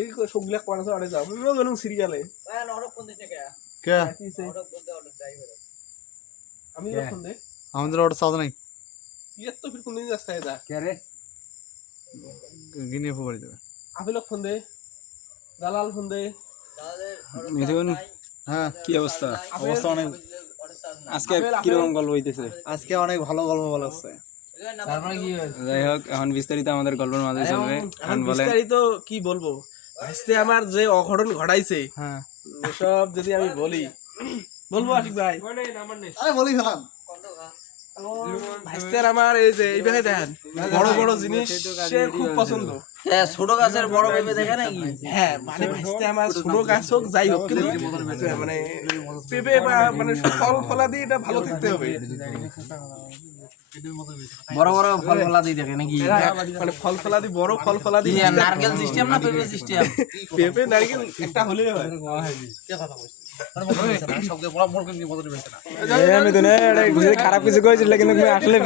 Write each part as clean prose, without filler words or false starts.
এই সবগুলা কোয়ানা আড়ে যাও আমিও গেলাম সিরিয়ালে কে আমি ফোন দে আমাদের অর্ডার চাও নাই ইয়ে তো ফির কোনদিন রাস্তায় যা কে রে গিনে ফোন দেবে আফিলক ফোন দে দালাল ফোন দে মিথুন হ্যাঁ কি অবস্থা অনেক আজকে কিরকম গল্প হইতেছে? আজকে অনেক ভালো গল্প বলা হচ্ছে তারপরে কি যাই হোক এখন বিস্তারিত আমাদের গল্পের মাঝে চলবে। এখন বিস্তারিত কি বলবো আজকে আমার যে অঘটন ঘটাইছে হ্যাঁ সব যদি আমি বলি বলবো আশিক ভাই আরে বলি ফেলাম ভাইস্তার আমার এই যে এই ভাই দেখেন বড় বড় জিনিস সে খুব পছন্দ হ্যাঁ ছোট গাছের বড় ভেবে দেখে নাকি হ্যাঁ মানে ভাইস্তে আমার ছোট গাছ হোক যাই হোক কিন্তু মানে পেঁপে বা মানে ফল ফলাদি এটা ভালো থাকতে হবে বড় বড় ফল ফলা দিয়ে দেখে নাকি মানে ফল ফলাদি বড় ফল ফলাদি নারকেল সিস্টেম না পেঁপে সিস্টেম পেঁপে নারকেল একটা হলেই হয় খারাপ কিছু করেছিল কিন্তু আসলে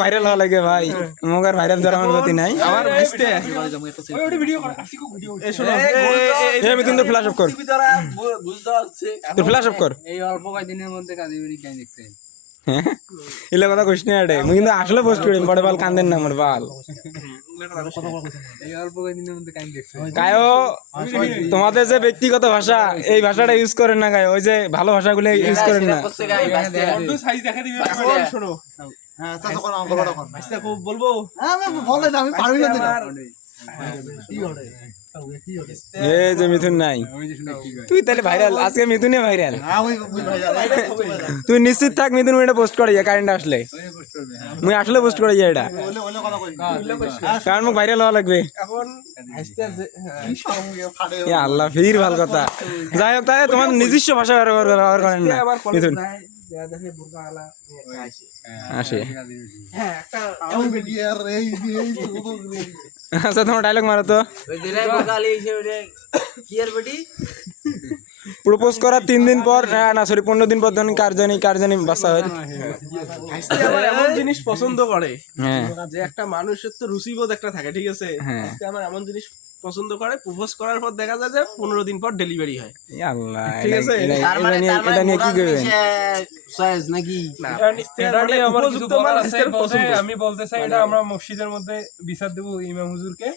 ভাইরাল হওয়া লাগে ভাই মোক আর ভাইরাল যাওয়ার আমার গতি নাই। আমার ভাইস্তে মিথুন তোর ফ্ল্যাশ অফ কর, তোর ফ্ল্যাশ অফ কর। এই অল্প কয়েকদিনের মধ্যে কাজে বেরিয়ে কেন দেখছেন এলে কথা কইস না আরে মুই কিন্তু আসলে পোস্ট করিম বড় বাল কান্দেন না আমার বাল এই অল্প কয়েকদিনের মধ্যে কেন দেখছেন কায়ো তোমাদের যে ব্যক্তিগত ভাষা এই ভাষাটা ইউজ করেন না গায় ওই যে ভালো ভাষাগুলো ইউজ করেন না। সাইজ দেখা দিবে শোনো হ্যাঁ তা তখন আমার গল্পটা কোন ভাইস্তে খুব বলবো হ্যাঁ আমি বলে না আমি পারবি না এই যে মিথুন নাই তুই তাহলে ভাইরাল আজকে মিথুনে ভাইরাল আমি ভাই তুই নিশ্চিত থাক মিথুন এটা পোস্ট করে কারেন্ট আসলে মুই আসলে পোস্ট করে এটা ওলে কথা কই কারণ মোক ভাইরাল হওয়া লাগবে এখন ভাইস্তে কি সঙ্গে ফাড়ে ইয়া আল্লাহ ফির ভাল কথা। যাই হোক তাই তোমার নিজস্ব ভাষা ব্যবহার করেন না আমার মিথুন দেখে বুরকা আলা আসে আসে। হ্যাঁ একটা আমি বিয়ার এই আচ্ছা তোমার ডায়লগ মারো তো। ওই জেলায় বকালি হিসেবে কি আর বেটি প্রপোজ করার 3 দিন পর না সরি 15 দিন পর ধরুন কার জানি বাচ্চা হয়। ভাইস্তে আমার এমন জিনিস পছন্দ করে হ্যাঁ যে একটা মানুষের তো রুচিবোধ একটা থাকে ঠিক আছে হ্যাঁ। ভাইস্তে আমার এমন জিনিস পছন্দ করে প্রপোজ করার পর দেখা যায় যে 15 দিন পর ডেলিভারি হয় ইয়া আল্লাহ ঠিক আছে। তার মানে এটা নিয়ে কি করবেন? চয়েস নাকি আমার উপযুক্ত আমার ভাইস্তের পছন্দ আমি বলতে চাই এটা আমরা মসজিদের মধ্যে বিচার দেবো ইমাম হুজুরকে।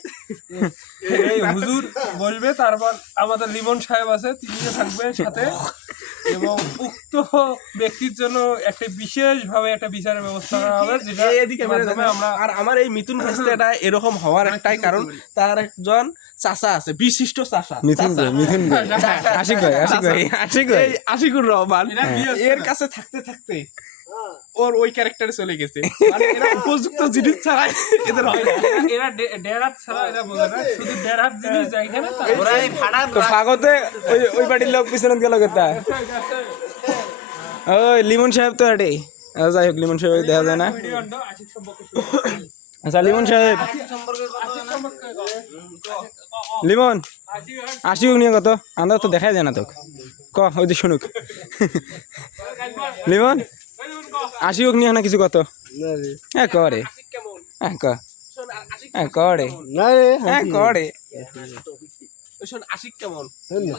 এই হুজুর বসবে, তারপর আমাদের লিমন সাহেব আছে তিনিও থাকবেন সাথে, এবং উক্ত ব্যক্তির জন্য একটা বিশেষভাবে একটা বিচারের ব্যবস্থা করা হবে যেটা এদিকে মেরে দেবে আমরা। আর আমার এই মিথুন ভাইস্তেটা এরকম হওয়ার একটাই কারণ তার একজন চাচা আছে বিশিষ্ট চাচা মিথুন ভাই আশিক ভাই এই আশিকুর রহমান এর কাছে থাকতে থাকতে ওর ওই ক্যারেক্টারে চলে গেছে মানে এরা উপযুক্ত জিনিস ছাড়া এদের হয় না। এরা দেড় হাত ছাড়া এরা বোঝে না, শুধু দেড় হাত জিনিস যেখানে ওরা এই ফাড়া তো ফাগতে ওই বাড়ির লোক পিছনে গেল কথা ওই লিমন সাহেব তো এটাই। যাই হোক লিমন সাহেব দেখা যায় না। আচ্ছা লিমন সাহেব লিমন আশিক নিয়ে কত আমরা তো দেখাই যায় না তোকে ক ওই যে শুনুক লিমন আশিক নিয়ে না কিছু কত হ্যাঁ করে হ্যাঁ ক হ্যাঁ করে হ্যাঁ করে শোন আশিক কেমন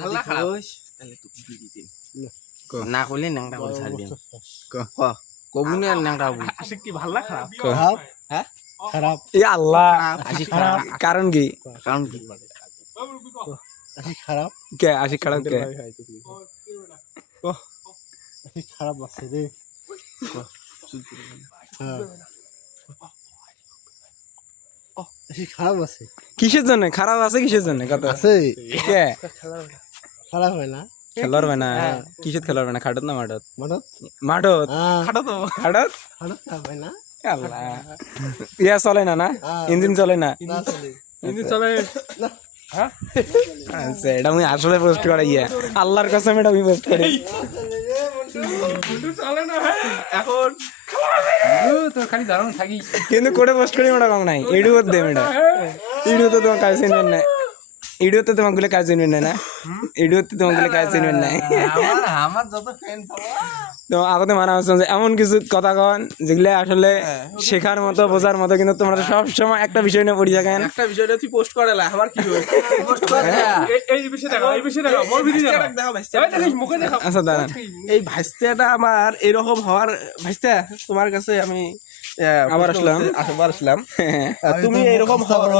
ভালো না খারাপ না কইলে ন্যাংটা করে ছাড়বেন কবুনে ন্যাংটা বল আশিক কি ভালো না খারাপ খারাপ হ্যাঁ খারাপ ইয়া আল্লাহ আশিক খারাপ কারণ কি কারণ কি আশিক খারাপ কে আশিক খারাপ কে আশিক খারাপ আছে রে আশিক খারাপ আছে কিসের জন্য খারাপ আছে কিসের জন্য কত আছে কে খারাপ হয় না খেলার হয় না কিসের খেলার হয় না খাটত না মাঠত মানত মাঠত খাটো তো খাটত খারাপ হয় না আল্লাহ ইয়া চলে না না ইঞ্জিন চলে না না চলে কিন্তু চলে আচ্ছা এটা আমি আসলে পোস্ট করাই আল্লাহর কসম এটা আমি পোস্ট করি চলে না এখন তো খালি দারুণ থাকি কিন্তু করে পোস্ট করি ওটা কম নাই ইডিও দে মেডা ইডিও তো তোমার কাজ চিনবেন না ইডিও তো তোমার গুলো কাজ চিনবেন না ইডিও তো তোমার গুলো কাজ চিনবেন না আমার যত ফ্যান পাওয়া তো আগতে মানা হচ্ছে যে এমন কিছু কথা কন যেগুলো আসলে শেখার মতো বোঝার মতো, কিন্তু তোমরা সব সময় একটা বিষয় নিয়ে পড়ে থাকেন। একটা বিষয়টা তুই পোস্ট করে লা, আমার কি হবে? এই বিষয়ে দেখাও, এই বিষয়ে দেখাও, মোর ভিডিও দেখাও। দেখাও ভাইস্তা, এই দেখিস, মুখে দেখাও। আচ্ছা দাঁড়ান, এই ভাইস্তাটা আমার এরকম হওয়ার, ভাইস্তা তোমার কাছে আমি আবার আসলাম। আবার আসলাম। তুমি এরকম হওয়ার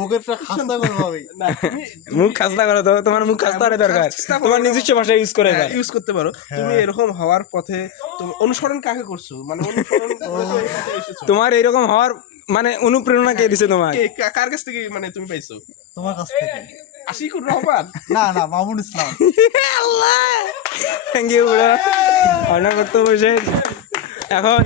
মুখেরটা খাস্তা করবো আমি। না, তুমি মুখ খাস্তা করো তো, তোমার মুখ খাস্তা হওয়ার দরকার, তোমার নিজস্ব ভাষা ইউজ করে এবার। ইউজ করতে পারো। তুমি এরকম হওয়ার পথে তুমি অনুসরণ কাকে করছো, মানে অনুসরণ করে তো এই পথে এসেছো। তোমার এরকম হওয়ার মানে অনুপ্রেরণা কে দিছে তোমার? কার কাছ থেকে মানে তুমি পাইছো? তোমার কাছ থেকে। আশিকুর রহমান? না না, মামুন ইসলাম। থ্যাংক ইউ ব্রো, অনেক বক্তব্য শেষ। এখন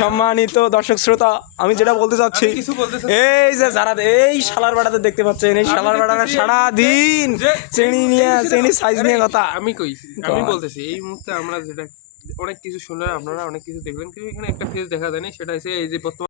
সম্মানিত দর্শক শ্রোতা, আমি যেটা বলতে চাচ্ছি, কিছু বলতে চাচ্ছি। এই যে যারা এই শালার বাড়াতে দেখতে পাচ্ছেন, এই শালার বাড়াটা সারাদিন চেনি নিয়ে চেনি সাইজ নিয়ে কথা। আমি বলতেছি এই মুহূর্তে আমরা যেটা অনেক কিছু শুনলেন, আপনারা অনেক কিছু দেখলেন, কিন্তু এখানে একটা ফেস দেখা যায়নি, সেটা হচ্ছে এই যে বর্তমান